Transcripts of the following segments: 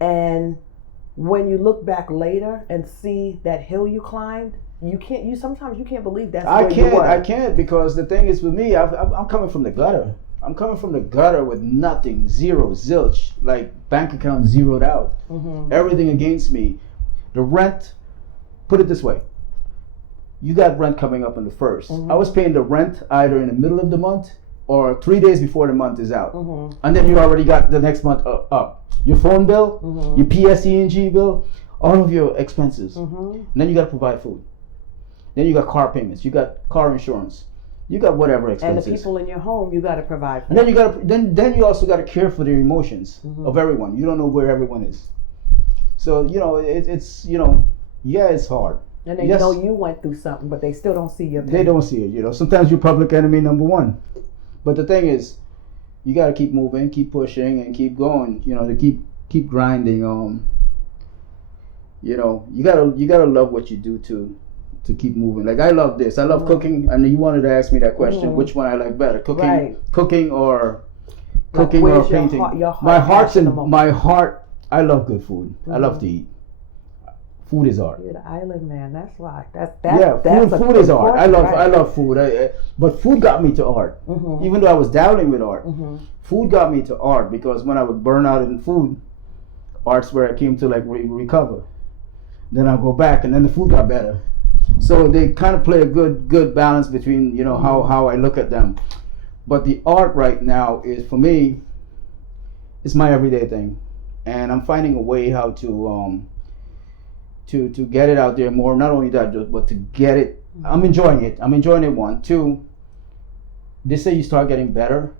And when you look back later and see that hill you climbed, sometimes you can't believe that's where you were. I can't, because the thing is with me, I'm coming from the gutter. I'm coming from the gutter with nothing, zero, zilch, like bank account zeroed out, everything against me. The rent, put it this way, you got rent coming up on the 1st. I was paying the rent either in the middle of the month or 3 days before the month is out. And then you already got the next month up. Your phone bill, your PSE&G bill, all of your expenses. And then you got to provide food. Then you got car payments, you got car insurance, you got whatever expenses. And the people in your home, you got to provide for. And then you got then you also got to care for the emotions of everyone. You don't know where everyone is. So, it's it's hard. And they know you went through something, but they still don't see your pain. They don't see it, Sometimes you're public enemy number one. But the thing is, you got to keep moving, keep pushing, and keep going, to keep grinding. You gotta love what you do to keep moving. Like, I love this. I love cooking, and you wanted to ask me that question, which one I like better, cooking or painting. My heart. I love good food. I love to eat. Food is art. You're the island man. That's why. Food is art. I love food. But food got me to art. Even though I was dabbling with art, food got me to art, because when I would burn out in food, art's where I came to recover. Then I'll go back, and then the food got better. So they kind of play a good balance between how I look at them. But the art right now is, for me, it's my everyday thing, and I'm finding a way how to get it out there more. Not only that, but to get it. I'm enjoying it. One, two. They say you start getting better.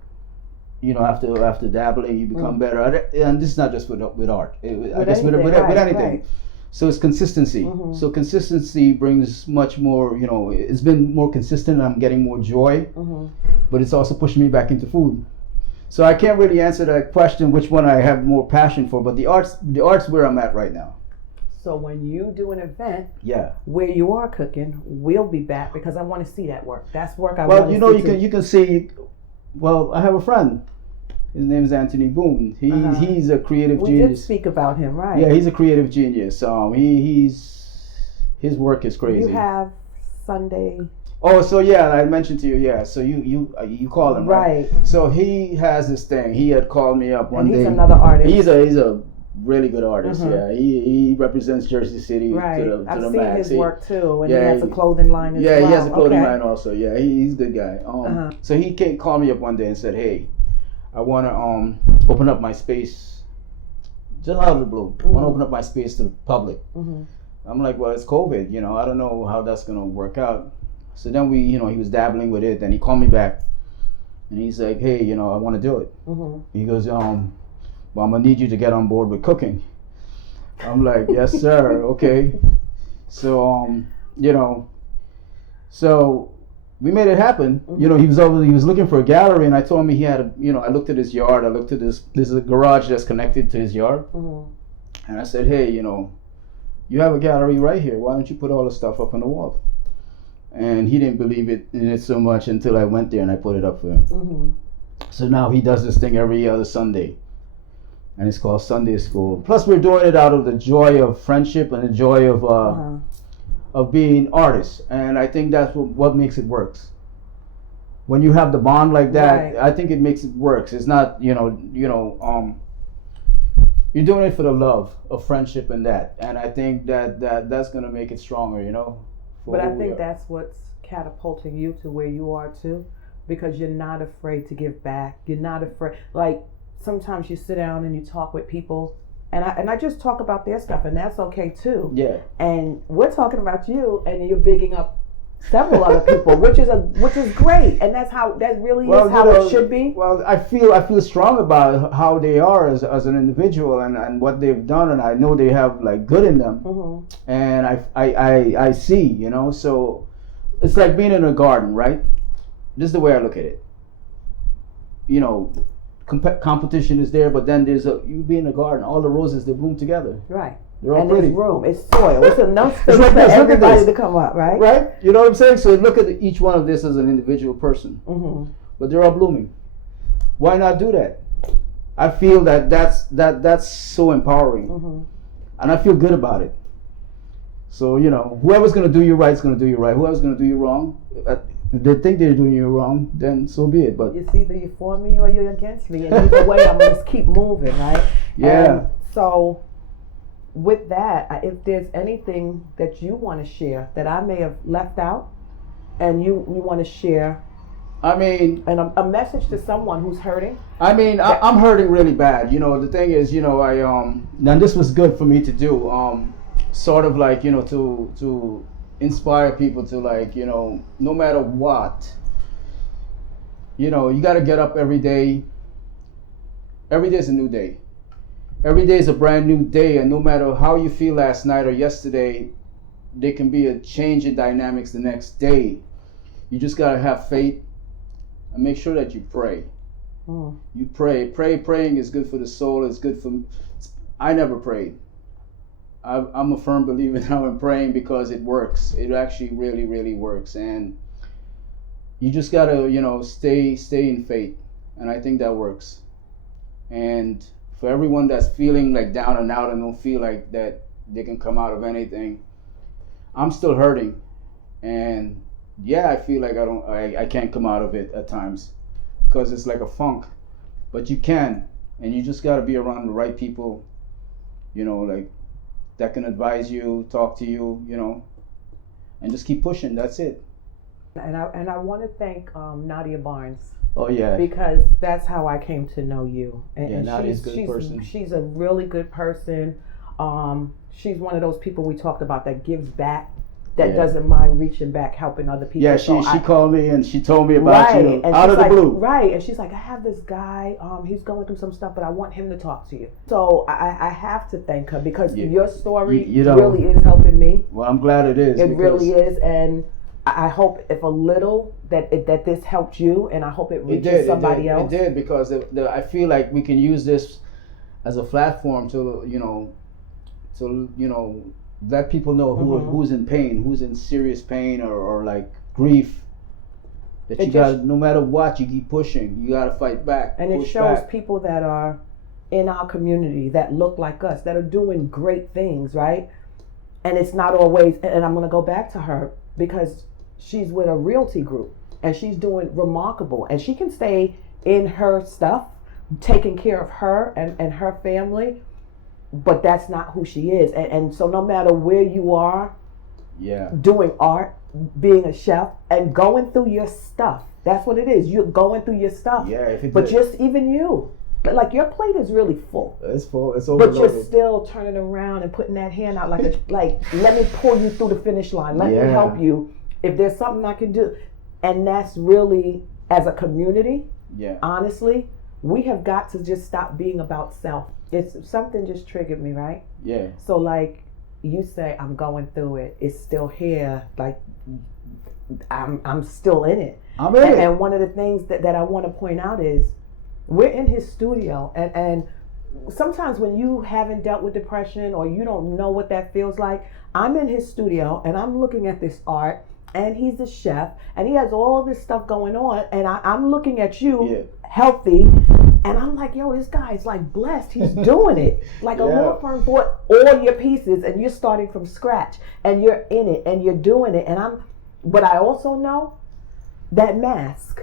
After dabbling, you become better. And this is not just with art. I guess with anything. Right. So it's consistency. So consistency brings much more. It's been more consistent. I'm getting more joy, but it's also pushing me back into food. So I can't really answer that question, which one I have more passion for. But the art's where I'm at right now. So when you do an event where you are cooking, we'll be back, because I want to see that work. That's work I want to see. Well, you can see. Well, I have a friend. His name is Anthony Boone. He's a creative genius. We did speak about him, right? Yeah, he's a creative genius. His work is crazy. You have Sunday. Oh, so yeah, I mentioned to you. Yeah, so you called him, right? So he has this thing. He had called me up one day. He's another artist. He's a really good artist. Yeah, he represents Jersey City to the max. I've seen his work too, and he has a clothing line as well. Yeah, he has a clothing line also. Yeah, he's a good guy. So he called me up one day and said, "Hey, I want to open up my space, just out of the blue. I want to open up my space to the public." I'm like, "Well, it's COVID. I don't know how that's gonna work out." So then he was dabbling with it, and he called me back, and he's like, "Hey, I want to do it." He goes, "Well, I'm gonna need you to get on board with cooking." I'm like, "Yes, sir. Okay." So, so we made it happen. He was looking for a gallery, and I told him he had I looked at his yard. I looked at there's a garage that's connected to his yard, and I said, "Hey, you have a gallery right here. Why don't you put all the stuff up on the wall?" And he didn't believe in it so much until I went there and I put it up for him. So now he does this thing every other Sunday, and it's called Sunday School. Plus, we're doing it out of the joy of friendship and the joy of being artists, and I think that's what makes it works. When you have the bond like that, I think it makes it works. It's not you're doing it for the love of friendship and I think that's gonna make it stronger. But I think that's what's catapulting you to where you are too, because you're not afraid to give back. You're not afraid. Like, sometimes you sit down and you talk with people, and I just talk about their stuff, and that's okay too. Yeah. And we're talking about you, and you're bigging up several other people, which is great, and that's how it should be. Well, I feel strong about how they are as an individual and what they've done, and I know they have good in them, and I see, so it's like being in a garden, right? This is the way I look at it. Competition is there, but then you be in a garden, all the roses, they bloom together. Right. They're all pretty. There's room. It's soil. It's enough space for everybody to come up, right? Right? You know what I'm saying? So look at each one of this as an individual person. But they're all blooming. Why not do that? I feel that's so empowering, and I feel good about it. So whoever's gonna do you right is gonna do you right. Whoever's gonna do you wrong, if they think they're doing you wrong, then so be it. But it's either you're for me or you're against me, and either way, I'm gonna just keep moving, right? Yeah. And so, with that, if there's anything that you want to share that I may have left out, and you want to share, I mean, and a message to someone who's hurting. I mean, I'm hurting really bad. The thing is, and this was good for me to do. Sort of like, to inspire people to, like, no matter what, you got to get up every day. Every day is a new day. Every day is a brand new day, and no matter how you feel last night or yesterday, there can be a change in dynamics the next day. You just got to have faith and make sure that you pray. You pray. Praying is good for the soul. It's good for... I never prayed. I'm a firm believer now in praying because it works. It actually really, really works. And you just got to, stay in faith. And I think that works. And for everyone that's feeling like down and out and don't feel like that they can come out of anything, I'm still hurting. And yeah, I feel like I can't come out of it at times because it's like a funk. But you can. And you just got to be around the right people, like, that can advise you, talk to you, and just keep pushing. That's it. And I want to thank Nadia Barnes. Oh yeah. Because that's how I came to know you. And Nadia's a good person. She's a really good person. She's one of those people we talked about that gives back, that doesn't mind reaching back, helping other people. Yeah, she called me and she told me about you out of the blue. Right, and she's like, I have this guy, he's going through some stuff, but I want him to talk to you. So I have to thank her because your story really is helping me. Well, I'm glad it is. It really is, and I hope if a little that this helped you, and I hope it reaches somebody else. It did because I feel like we can use this as a platform to let people know who's in pain, who's in serious pain or like grief. That you got, no matter what, you keep pushing. You got to fight back. And it shows people that are in our community that look like us, that are doing great things, right? And it's not always, and I'm going to go back to her because she's with a realty group and she's doing remarkable. And she can stay in her stuff, taking care of her and her family. But that's not who she is. And so no matter where you are, doing art, being a chef, and going through your stuff, that's what it is. You're going through your stuff. Yeah, but just even you. Like your plate is really full. It's full. It's overloaded. But you're still turning around and putting that hand out like let me pull you through the finish line. Let me help you. If there's something I can do. And that's really, as a community, honestly, we have got to just stop being about self. It's something just triggered me, right? Yeah. So like you say, I'm going through it. It's still here. Like I'm still in it. I'm in it. And one of the things that I want to point out is we're in his studio, and sometimes when you haven't dealt with depression or you don't know what that feels like, I'm in his studio and I'm looking at this art, and he's the chef and he has all this stuff going on, and I'm looking at you healthy. And I'm like, yo, this guy's like blessed. He's doing it. Like a law firm bought all your pieces and you're starting from scratch and you're in it and you're doing it. But I also know that mask.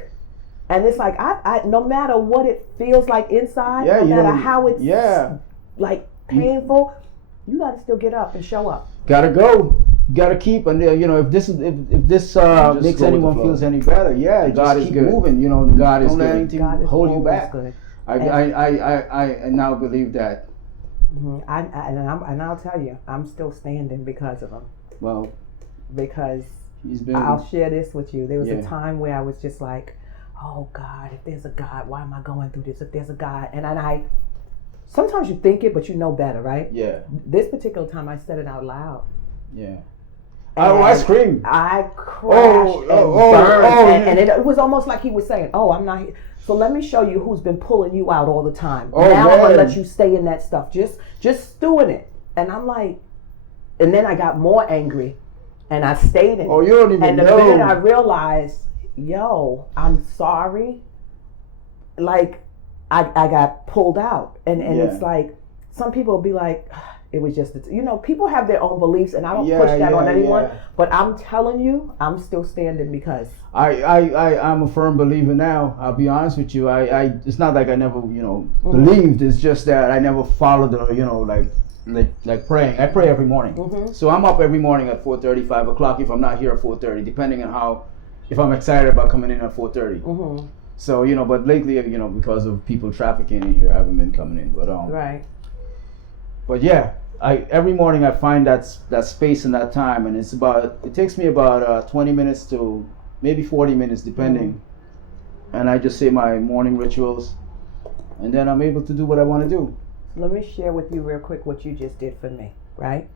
And it's like, I no matter what it feels like inside, no matter how it's like painful, you got to still get up and show up. Got to go. Got to keep, and if this makes anyone feels any better, God is keep good. Moving. God is don't let anything hold you back. Good. I now believe that. Mm-hmm. And I'll tell you, I'm still standing because of him. Well, because I'll share this with you. There was a time where I was just like, oh God, if there's a God, why am I going through this? If there's a God, and I sometimes you think it, but you know better, right? Yeah. This particular time, I said it out loud. Yeah. I screamed. I crashed burned. And it was almost like he was saying, oh, I'm not here. So let me show you who's been pulling you out all the time. Now I'm going to let you stay in that stuff. Just stewing it. And I'm like, and then I got more angry. And I stayed in it. Oh, you don't even know. And the minute I realized, yo, I'm sorry. Like, I got pulled out. And it's like, some people will be like, it was just, people have their own beliefs, and I don't push that on anyone. But I'm telling you, I'm still standing because I'm a firm believer now. I'll be honest with you. It's not like I never, believed. It's just that I never followed the, like praying. I pray every morning. So I'm up every morning at 4:30, 5 o'clock if I'm not here at 4:30, depending on if I'm excited about coming in at 4:30. So, but lately, because of people trafficking in here, I haven't been coming in. But right. But yeah, every morning I find that space and that time, and it takes me about 20 minutes to maybe 40 minutes, depending. And I just say my morning rituals, and then I'm able to do what I want to do. Let me share with you real quick what you just did for me, right?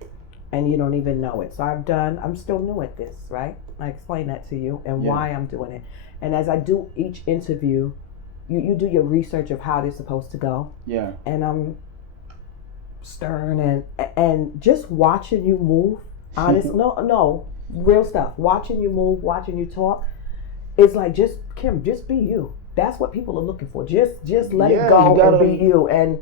And you don't even know it. So I'm still new at this, right? I explained that to you and why I'm doing it. And as I do each interview, you do your research of how they're supposed to go. Yeah. And I'm stern and just watching you move, honest, no, real stuff. Watching you move, watching you talk, it's like, Kim, just be you. That's what people are looking for. Just let it go and be you. And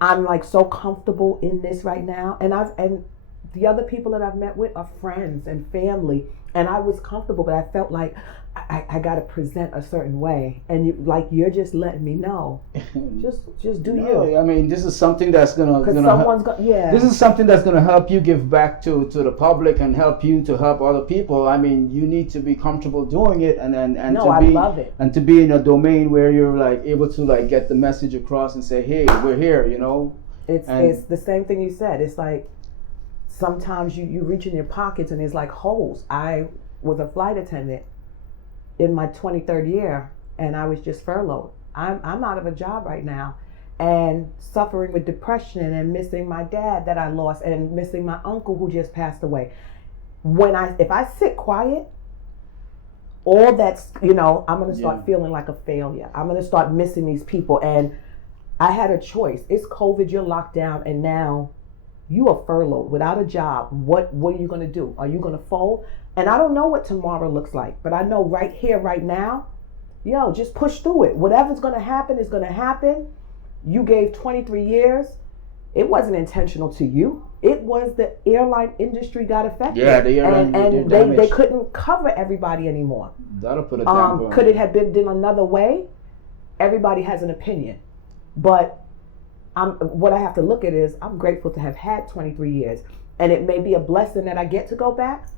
I'm like so comfortable in this right now. And the other people that I've met with are friends and family, and I was comfortable, but I felt like I got to present a certain way, and you're just letting me know, just do you. I mean, this is something that's This is something that's gonna help you give back to the public and help you to help other people. I mean, you need to be comfortable doing it, I love it, and to be in a domain where you're like able to like get the message across and say, hey, we're here. It's the same thing you said. It's like sometimes you reach in your pockets and there's like holes. I was a flight attendant in my 23rd year, and I was just furloughed. I'm out of a job right now, and suffering with depression and missing my dad that I lost, and missing my uncle who just passed away. If I sit quiet, all that's, I'm going to start feeling like a failure. I'm going to start missing these people. And I had a choice. It's COVID, you're locked down, and now you are furloughed without a job. What are you going to do? Are you going to fold? And I don't know what tomorrow looks like, but I know right here, right now, just push through it. Whatever's going to happen is going to happen. You gave 23 years. It wasn't intentional to you. It was the airline industry got affected. Yeah, the airline and they couldn't cover everybody anymore. That'll put a damper on. Could it have been done another way? Everybody has an opinion. But what I have to look at is I'm grateful to have had 23 years. And it may be a blessing that I get to go back,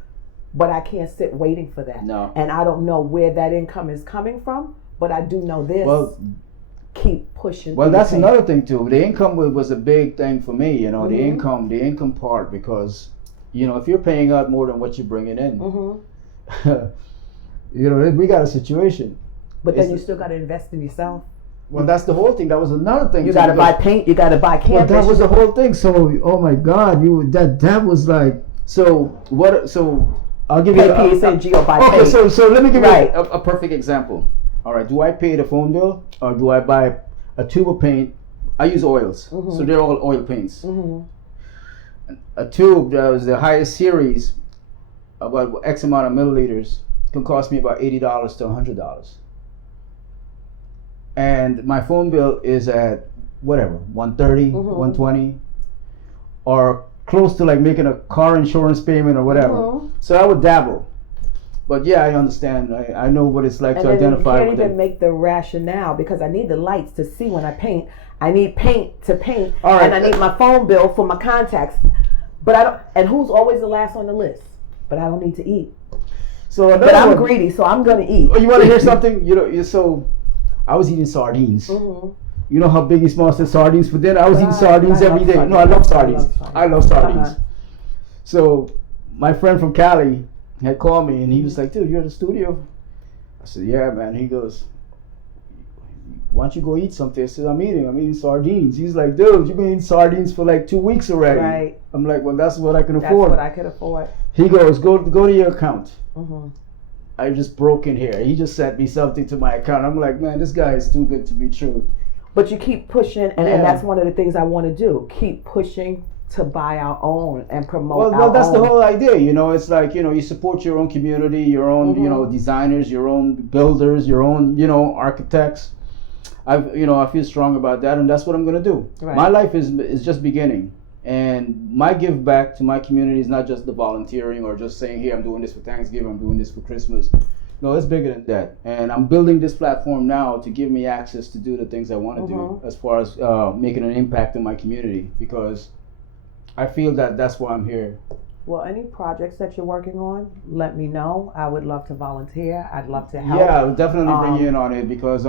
but I can't sit waiting for that. No. And I don't know where that income is coming from, but I do know this. Well, keep pushing. Well, that's another thing too. The income was a big thing for me, the income part, because, if you're paying out more than what you're bringing in, we got a situation. But then you still got to invest in yourself. Well, that's the whole thing. That was another thing. You got to buy paint. You got to buy canvas. Well, that was the whole thing. So, oh my God, that was like, so what? So I'll give you. Okay, so let me give you a perfect example. All right, do I pay the phone bill, or do I buy a tube of paint? I use oils, so they're all oil paints. A tube that was the highest series, about X amount of milliliters, can cost me about $80 to $100. And my phone bill is at whatever, $130, $120, or close to like making a car insurance payment or whatever. So I would dabble. But yeah, I understand. I know what it's like to identify with it. You can't even make the rationale, because I need the lights to see when I paint. I need paint to paint, and I need my phone bill for my contacts. But I don't. And who's always the last on the list? But I don't need to eat. But I'm greedy, so I'm gonna eat. Oh, you want to hear something? So I was eating sardines. You know how Biggie Smalls said sardines for dinner? I was eating sardines every day. No, I love sardines. I love sardines. So my friend from Cali had called me, and he was like, dude, you're at the studio? I said, yeah, man. He goes, why don't you go eat something? I said, I'm eating sardines. He's like, dude, you've been eating sardines for like 2 weeks already. Right. I'm like, well, that's what I can afford. That's what I could afford. He goes, go to your account. I just broke in here. He just sent me something to my account. I'm like, man, this guy is too good to be true. But you keep pushing, and that's one of the things I want to do. Keep pushing to buy our own and promote our own. Well, that's the whole idea. It's like, you support your own community, your own, designers, your own builders, your own, architects. I feel strong about that, and that's what I'm gonna do. Right. My life is just beginning, and my give back to my community is not just the volunteering or just saying, "Here, I'm doing this for Thanksgiving, I'm doing this for Christmas." No, it's bigger than that, and I'm building this platform now to give me access to do the things I want to do, as far as making an impact in my community, because I feel that that's why I'm here. Well, any projects that you're working on, let me know. I would love to volunteer. I'd love to help. Yeah, I'll definitely bring you in on it, because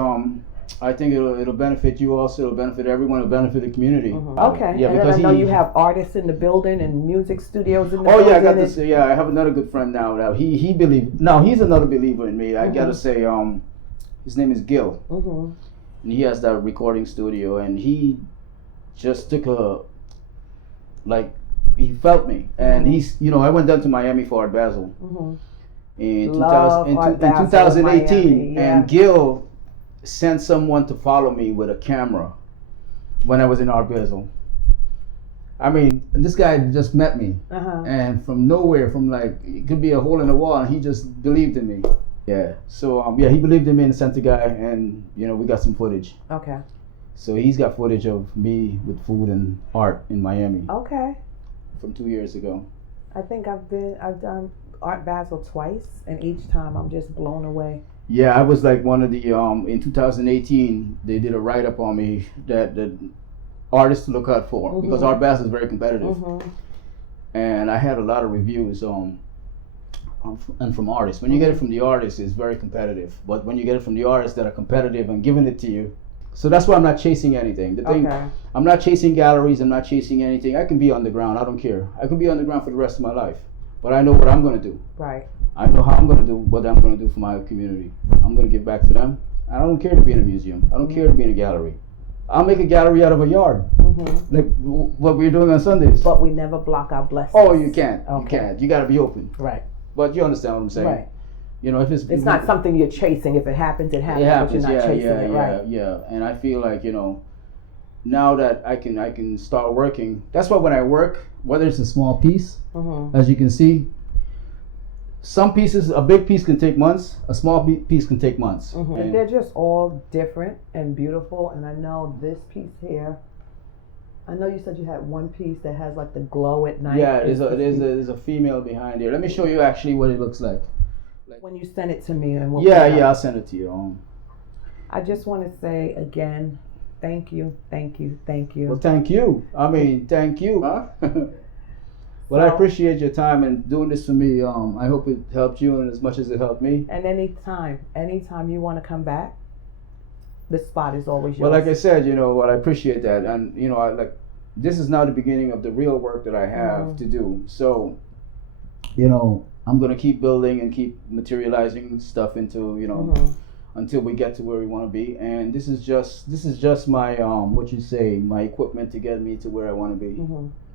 I think it'll benefit you also. It'll benefit everyone. It'll benefit the community. Okay. Yeah, and then because I know you have artists in the building and music studios in the Oh building. yeah, I got this. Yeah, I have another good friend now. Now he believes. Now he's another believer in me. I gotta say, his name is Gil, and he has that recording studio, and he just took he felt me, and he's I went down to Miami for Art Basel in 2018, and Gil sent someone to follow me with a camera when I was in Art Basel. I mean, this guy just met me, and from nowhere, from it could be a hole in the wall, and he just believed in me. Yeah. So he believed in me and sent the guy, and we got some footage. Okay. So he's got footage of me with food and art in Miami. Okay. From 2 years ago. I think I've done Art Basel twice, and each time I'm just blown away. Yeah, I was like one of the in 2018 they did a write up on me that artists to look out for, because Art Basel is very competitive, and I had a lot of reviews and from artists. When you get it from the artists, it's very competitive, but when you get it from the artists that are competitive and giving it to you, so that's why I'm not chasing anything. I'm not chasing galleries. I'm not chasing anything. I can be underground. I don't care. I can be underground for the rest of my life, but I know what I'm gonna do. Right. I know how I'm going to do what I'm going to do for my community. I'm going to give back to them. I don't care to be in a museum. I don't care to be in a gallery. I'll make a gallery out of a yard, like what we're doing on Sundays. But we never block our blessings. Oh, you can't. Okay. You can't. You got to be open. Right. But you understand what I'm saying. Right. If it's not something you're chasing. If it happens, it happens. But you're not chasing it. Right. Yeah. And I feel like now that I can start working. That's why when I work, whether it's a small piece, as you can see. Some pieces, a big piece can take months, a small piece can take months. And they're just all different and beautiful. And I know this piece here, I know you said you had one piece that has like the glow at night. Yeah, there's a female behind here. Let me show you actually what it looks like. When you send it to me. And I'll send it to you. I just want to say again, thank you. Well, thank you. I mean, thank you. Huh? Well, I appreciate your time and doing this for me. I hope it helped you and as much as it helped me. And anytime you want to come back, the spot is always yours. Well, like I said, I appreciate that, and this is now the beginning of the real work that I have to do. So, I'm gonna keep building and keep materializing stuff into until we get to where we want to be. And this is just my my equipment to get me to where I want to be.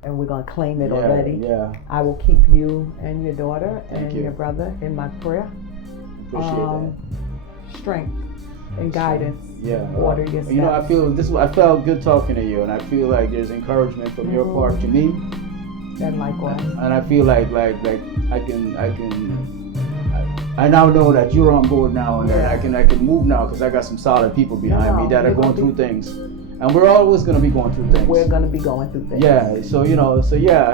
And we're going to claim it already. Yeah. I will keep you and your daughter and your brother in my prayer. Appreciate that. Strength and guidance. Yeah. Order your steps. I felt good talking to you, and I feel like there's encouragement from your part to me. And likewise. And I feel like I now know that you're on board now, and that I can move now because I got some solid people behind me that are going through things. And we're always going to be going through things. We're going to be going through things. Yeah, so I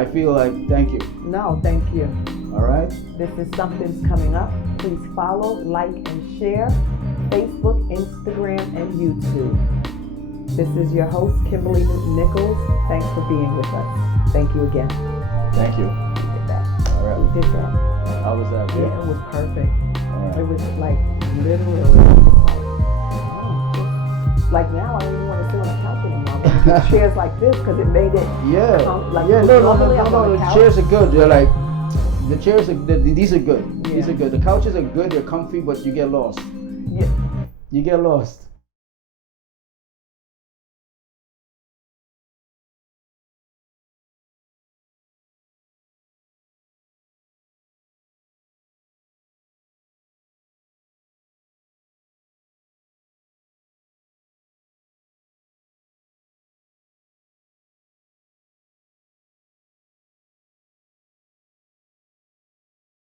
feel like thank you. No, thank you. All right. This is Something's Coming Up. Please follow, like, and share Facebook, Instagram, and YouTube. This is your host, Kimberly Nichols. Thanks for being with us. Thank you again. Thank you. We did that. All right. We did that. How was that? Yeah, it was perfect. All right. It was literally. Like now, I don't even want to sit on the couch anymore. But chairs like this because it made it. No. The chairs are good. They're like the chairs are. These are good. Yeah. These are good. The couches are good. They're comfy, but you get lost. Yeah. You get lost.